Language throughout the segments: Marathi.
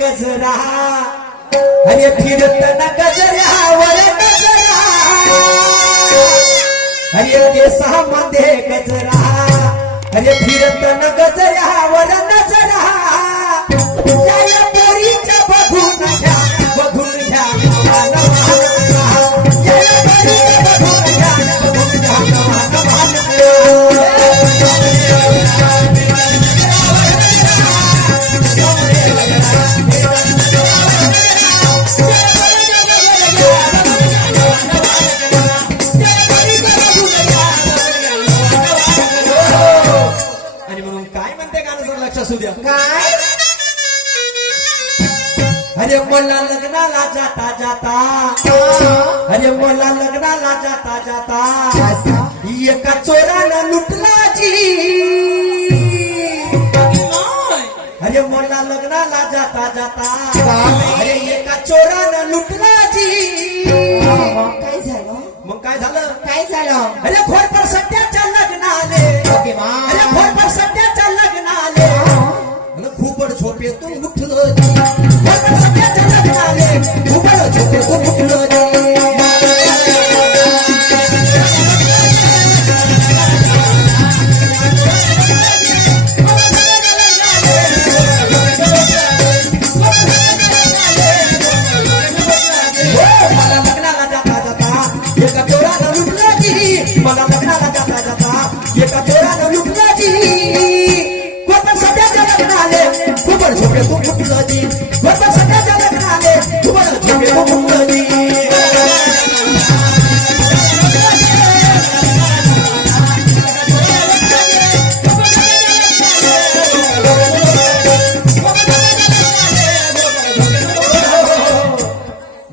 गजरा अरे फिरताना गजऱ्यावर गजरा अरे केसामध्ये गजरा अरे फिरताना गजऱ्यावर नजरा या पोरीच्या बघून घ्या बघून घ्या काय अरे मला लग्नाला जाता जाता अरे मला लग्नाला जाता जाता एका चोरानं लुटला जी अरे मला लग्नाला जाता जाता अरे एका चोरानं लुटला जी काय झालं मग काय झालं काय झालं अरे घोरपड सध्याच्या लग्नाले अरे घोरपड सध्याच्या लग्नाले खूपड झोपेतून उठलं घोरपड सध्याच्या लग्नाले खूपड झोपेतून उठलं मला लग्नाला जाता जाता एका चोरानं लुटलं जी घोरपड सध्याच्या लग्नाले खूपड झोपेतून उठलं जी घोरपड सध्याच्या लग्नाले खूपड झोपेतून उठलं जी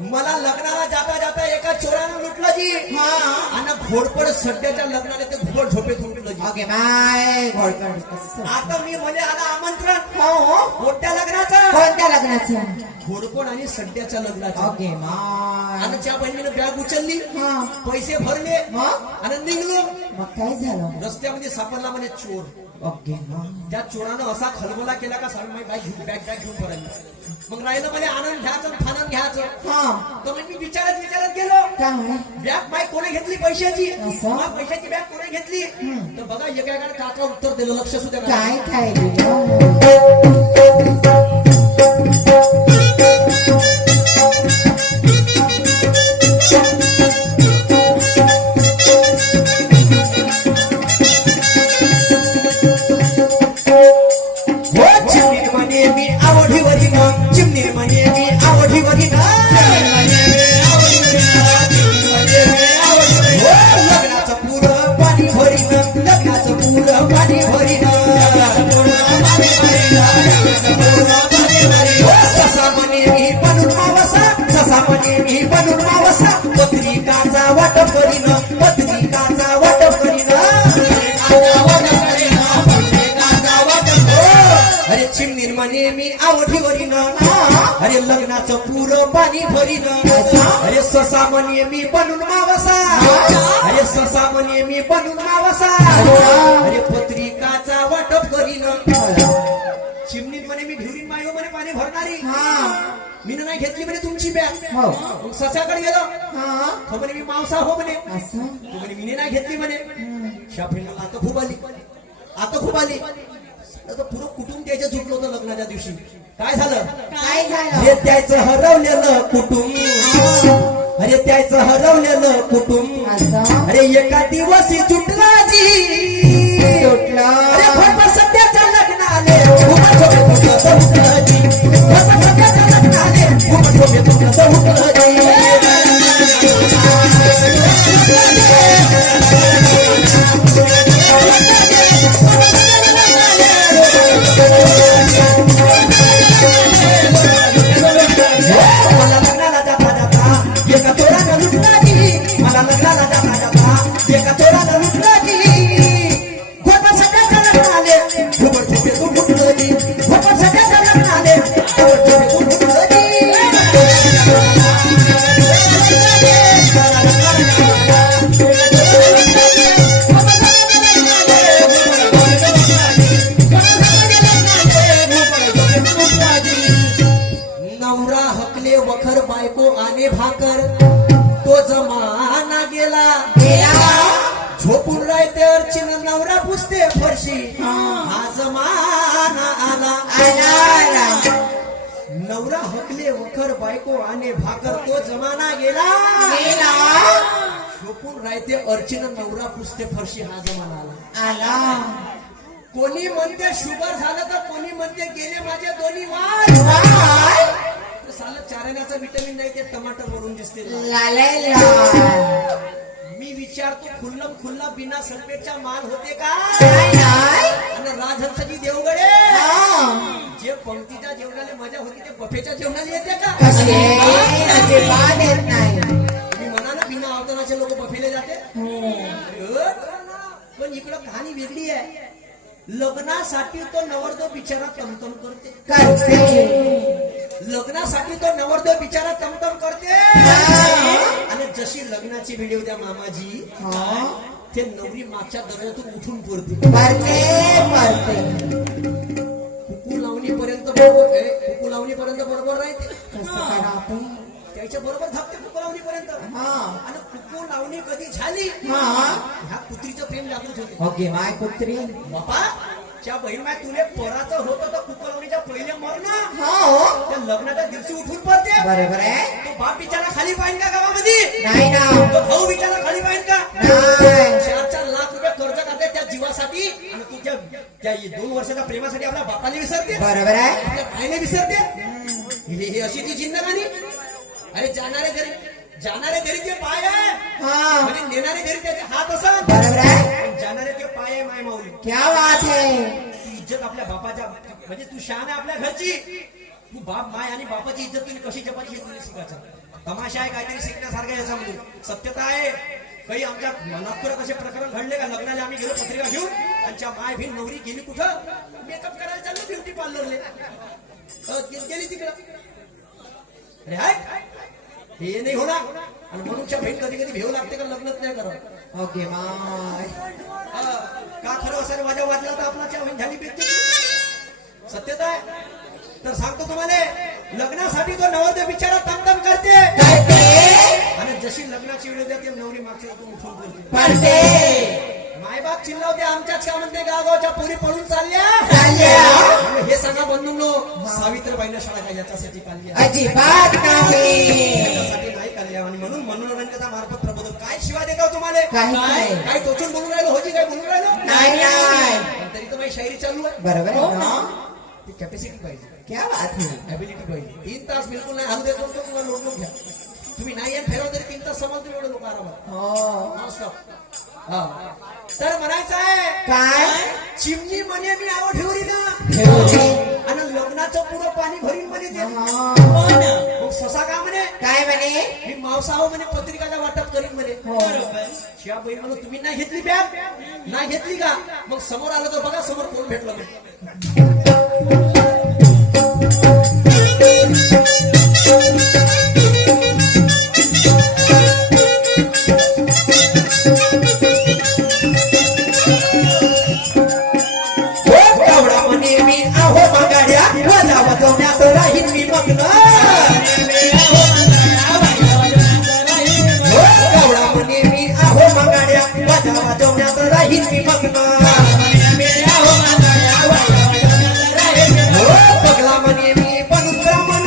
मला लग्नाला जाता जाता एका चोरानं लुटलं जी आणि घोरपड सध्याच्या लग्नाला ते घोरपड झोपेतून उठलं जी ओके बाय घोरपड आता मी म्हणजे आला आमंत्रण हो मोठ्या लग्नाचं कोणत्या लग्नाचं घोरपड आणि सध्याच्या लग्नाचं ओके बाय आणि त्या बहिणीने बॅग उचलली हा पैसे भरले मग आणि निघलो मग काय झालं रस्त्यामध्ये सापडला म्हणजे चोर ओके मग त्या चोरानं असा खलबला केला का सावी माझी बॅग घेऊन पडायला मग राहिलं मला आनंद घ्यायचं फानन घ्यायचं हा तर मग मी विचारत गेलो काय बॅग माय कोणी घेतली पैशाची असं? पैशाची बॅग कोणी घेतली तर बघा एका काका उत्तर दिलं लक्ष सुद्धा काय काय दिलं चिमणी म्हणे मी आवडीवरी न चिमणी म्हणे मी आवडीवरी न लग्नाचं पुरं पाणी भरीन लग्नाचं पुरं पाणी भरीन ससा म्हणे मी बनून मावसा ससा म्हणे मी बनून मावसा पत्रिकाचा वाटप करीन पत्रिकाचा वाटप करीन अरे चिमणी म्हणे मी आवडीवरीन अरे लग्नाचं पुरं पाणी भरीन अरे ससा म्हणे मी बनून मावसा अरे ससा म्हणे मी बनून मावसा अरे पत्रिकाचा वाटप करीन चिमणी म्हणे मी भिवरीन मायो म्हणे पाणी भरणारी मी नाही घेतली म्हणे तुमची बॅग मग ससाकडे गेलो तो म्हणे मी मावसा हो म्हणे असं तू म्हणे मी नाही घेतली म्हणे शाफीला आता खूप आली तर पुरं कुटुंब त्याच्या झुकलं होतं लग्नाच्या दिवशी काय झालं काय झालं अरे त्याचं हरवलेलं कुटुंब अरे त्याचं हरवलेलं कुटुंब असं अरे एका दिवशी जुटला जी तुटलं अरे घोरपड सध्याच्या लग्नाले घोरपड झोपेतून उठलं जी घोरपड सध्याच्या लग्नाले घोरपड झोपेतून उठलं मला लग्नाला जाता जाता एका चोरानं लुटला जी मला लग्नाला जाता जाता एका चोरानं लुटला जी घोरपड सध्याच्या लग्नाले घोरपड झोपेतून उठलं जी आणि भाकर तो जमाना गेला झोपून राहते अर्चिन नवरा पुसते फरशी हा जमाना आला नवरा हकले वखर बायको आणि भाकर तो जमाना गेला झोपून राहते अर्चिन नवरा पुसते फरशी हा जमाना आला कोणी म्हणते शुगर झालं तर कोणी म्हणते गेले माझे दोन्ही वार साला चारण्याचा विटामिन नाही ते टमाटर वरून दिसते मी विचारतो खुल्ला बिना सल्फेटचा माल होते का आणि राजहंसजी देवगडे जे पंक्तीच्या जेवणाला मजा होती ते बफेच्या जेवणाला येते का मी म्हणा ना बिना अवतरणाचे लोक बफेले जाते पण इकडं कहाणी वेगळी आहे लग्नासाठी तो नवरदेव बिचारा तमतम करते लग्नासाठी तो नवरदेव बिचारा तमतम करते आणि जशी लग्नाची व्हिडिओ द्या मामाजी ते नवरी मागच्या दरवाजातून उठून पडते कुकू लावणीपर्यंत बरोबर राहते त्याच्या बरोबर धापते कुकू लावणीपर्यंत आणि कुकू लावणी कधी झाली ह्या कुत्रीचं प्रेम जागृत होते ओके माय कुत्री बापा त्या बहीण माय तुले पोराचं होतं तर कुकू लावणीच्या पहिले मर ना त्या लग्नाच्या दिवशी उठून पडते बरोबर आहे तो बाप बिचारा खाली पाहिजे का गावामध्ये नाही ना तो भाऊ बिचारा खाली पाहिजे का नाही 4 लाख रुपये कर्ज करते त्या जीवासाठी आणि तुझ्या त्या 2 वर्षाच्या प्रेमासाठी आपल्या बापाने विसरते बरोबर आहे आपल्या आईने विसरते हे अशी ती जिंदगानी अरे जाणारे घरी ते पाय आहे म्हणजे नेणारे घरी त्याचे हात असं बरोबर आहे जाणारे ते पाय आहे माय माऊली क्या बात है ती इज्जत आपल्या बापाच्या म्हणजे तू शान आहे आपल्या घरची तू बाप माय आणि बापाची इज्जत तुम्ही कशी जपायची हे तुम्ही शिकायचं तमाशा आहे काहीतरी शिकण्यासारखं आहे याच्यामध्ये सत्यता आहे काही आमच्या नागपुरात असे प्रकरण घडले का लग्नाला आम्ही गेलो पत्रिका घेऊन त्यांच्या माय भी नवरी गेली कुठं मेकअप करायला चाललो ब्युटी पार्लरले गेली तिकडं अरे हाय हे नाही होणार आणि म्हणूनच्या बहीण कधी कधी भेव लागते का लग्नच नाही करावं ओके माय का खरं असं वाजा वाजला तर आपला बहीण झाली भेटते सत्यता आहे तर सांगतो तुम्हाला लग्नासाठी तो नवरदेव बिचारा तमतम करते आणि जशी लग्नाची वेळ द्या ते नवरी मागच्या उठून पडते मायबाप चिल्लावते आमच्याच का म्हणते गावच्या पोरी पळून चालल्या हे सांगा बंधूंनो सावित्रीबाईंना शाळा काय याच्यासाठी काढली अजिबात नाही काढली आणि म्हणून मनोरंजनाचा मार्फत प्रबोधन काय शिवाय देतो तुम्हाला काय टोचून बोलून राहिलो होती काय बोलून राहिलो नाही तरी तर माझी शायरी चालू आहे बरोबर ती कॅपॅसिटी पाहिजे क्या बात है ऍबिलिटी पाहिजे 3 तास बिलकुल नाही हलू देत नव्हतो तुम्हाला नोटबुक घ्या तुम्ही नाही येत फेरव तरी 3 तास समजतो एवढे लोक आरामात तर म्हणायचं आहे काय चिमणी म्हणे मी आव ठेवली ना आणि लग्नाचं पुरं पाणी भरीन म्हणे ते मग ससा का म्हणे काय म्हणे मी मावसाव म्हणे पत्रिकाला वाटप करीन म्हणे शिवा बहीण म्हणून तुम्ही नाही घेतली बॅग नाही घेतली का मग समोर आलं तर बघा समोर कोण भेटलं म्हणे वाजवण्यात राहील मी मग्न कावळा म्हणे मी आहो मगाड्या वाजवण्यात राहील मी मग्न पगला म्हणे मी बनून ब्राह्मण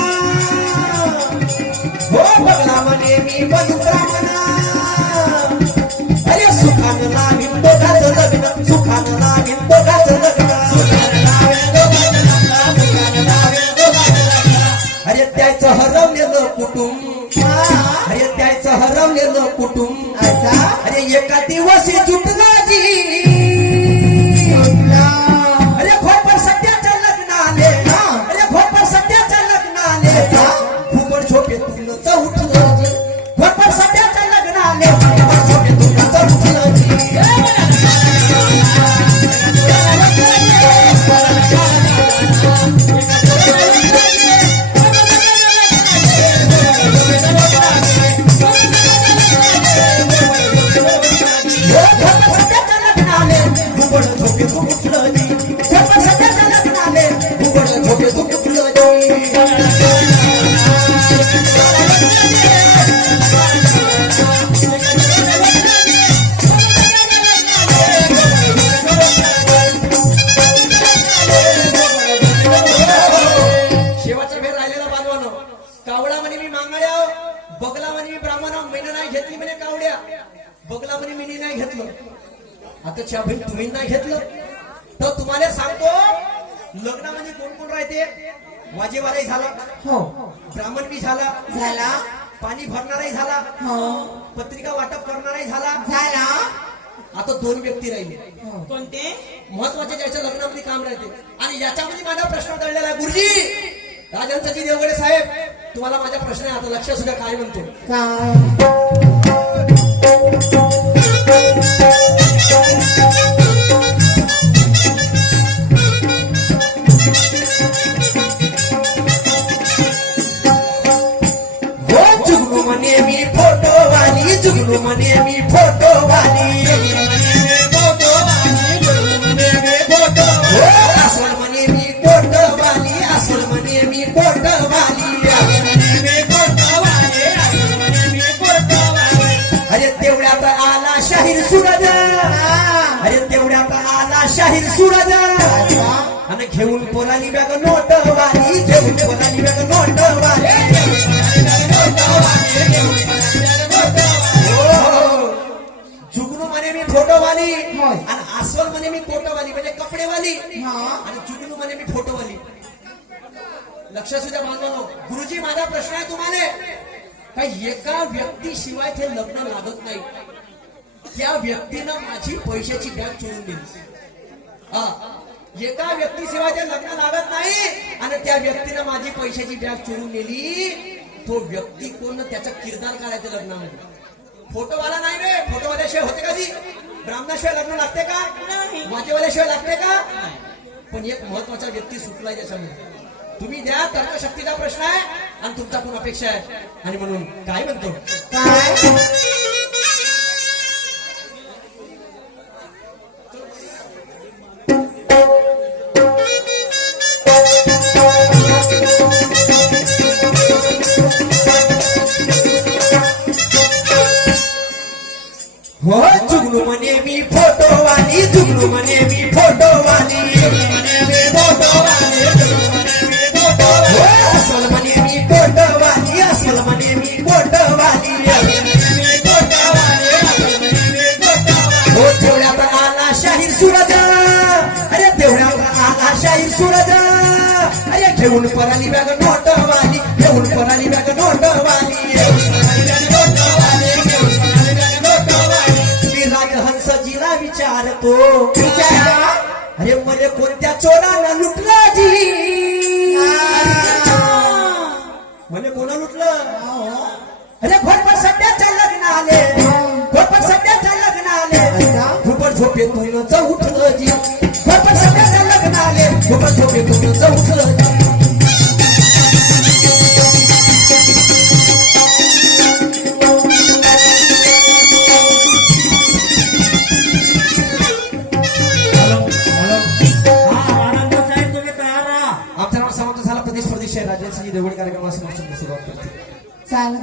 पगला म्हणे मी बनून ब्राह्मण अरे सुखानं लागेल दोघाचं लग्न सुखानं लागेल दोघाचं लग्न अरे त्याचं हरवलेलं कुटुंब अरे त्याचं हरवलेलं कुटुंब असा अरे एका दिवशी जुटला जी अरे खोपर सध्याच्या लग्नाले अरे खोपर सध्याच्या लग्नाले घुबड झोपेतून उठलं जी खोपर सध्याच्या लग्नाले झोपेतून उठलं जी झोपेतून उठलं म्हणे मी ब्राह्मणा महिना नाही घेतली म्हणे कावड्या, बगला म्हणे मी नाही घेतलं. आता च्या बहीण तुम्ही नाही घेतलं तर तुम्हाला सांगतो लग्नामध्ये कोण कोण राहते. वाजेवाराही झाला, हो ब्राह्मण बी झाला, झाला पाणी भरणाराही झाला, हो पत्रिका वाटप करणाराही झाला. झाला आता दोन व्यक्ती राहिले हो. कोणते? महत्वाचे ज्याच्या लग्नामध्ये काम राहते. आणि याच्यामध्ये माझा प्रश्न दळलेला आहे. गुरुजी राजन सचिन देवगडे साहेब, तुम्हाला माझा प्रश्न आहे, आता लक्ष सुद्धा काय म्हणतो. काय हो जुगनू म्हणे मी फोटो वाली, जुगनू म्हणे मी फोटो वाली, हो अस्वल म्हणे मी फोटो वाली, अस्वल म्हणे मी फोटो वाली. अरे तेवढ्यात आला शाहीर सूरज, अरे तेवढ्यात आला शाहीर सूरज, आणि घेऊन पोराली बॅग नोट वाली, घेऊन पोराली बॅग नोट वाली. जुगनू म्हणे मी फोटोवाली आणि अस्वल म्हणे मी फोटोवाली, म्हणजे कपडेवाली, आणि जुगनू म्हणे मी फोटोवाली. लक्ष सुद्धा बांधवानो, गुरुजी माझा प्रश्न आहे तुम्हाला, काही एका व्यक्तीशिवाय ते लग्न लागत नाही. त्या व्यक्तीनं माझी पैशाची बॅग चोरून दिली. हा, एका व्यक्तीशिवाय ते लग्न लागत नाही आणि त्या व्यक्तीनं माझी पैशाची बॅग चोरून नेली. तो व्यक्ती कोण, त्याचा किरदार करायचं लग्नामध्ये. फोटोवाला नाही रे, फोटोवाल्याशिवाय होते का जी? ब्राह्मणाशिवाय लग्न लागते का? वाजेवाल्याशिवाय लागते का? पण एक महत्वाचा व्यक्ती सुटलाय त्याच्यामध्ये. तुम्ही द्या, तर्कशक्तीचा प्रश्न आहे आणि तुमचा कोण अपेक्षा आहे. आणि म्हणून काय म्हणतो, काय हो जुगनू म्हणे मी फोटोवाली, जुगनू म्हणे मी फोटोवाली, हो अस्वल म्हणे मी फोटोवाली, अस्वल म्हणे मी फोटोवाली. हो तेवढ्यात आला शाहीर सूरज, अरे तेवढ्यात आला शाहीर सूरज, अरे घेऊन पराली बॅग नोटवाली, घेऊन पराली बॅग नोटवाली. मी राजहंसजीला विचारतो, अरे मला कोणत्या चोरानं लुटलं जी? म्हणे कोणा लुटलं? अरे घोटपर सध्याच्या लग्नाले, घोटपर सध्याच्या लग्नाले, घुबड झोपेतून उठलं जी, घोटपर सध्याच्या लग्नाले, घुबड झोपेतून उठलं जी. आमचा नाव समाप्त झाला. प्रदेश प्रदेश राजन सिंह देवगड कार्यक्रमास सुरुवात करते. चाल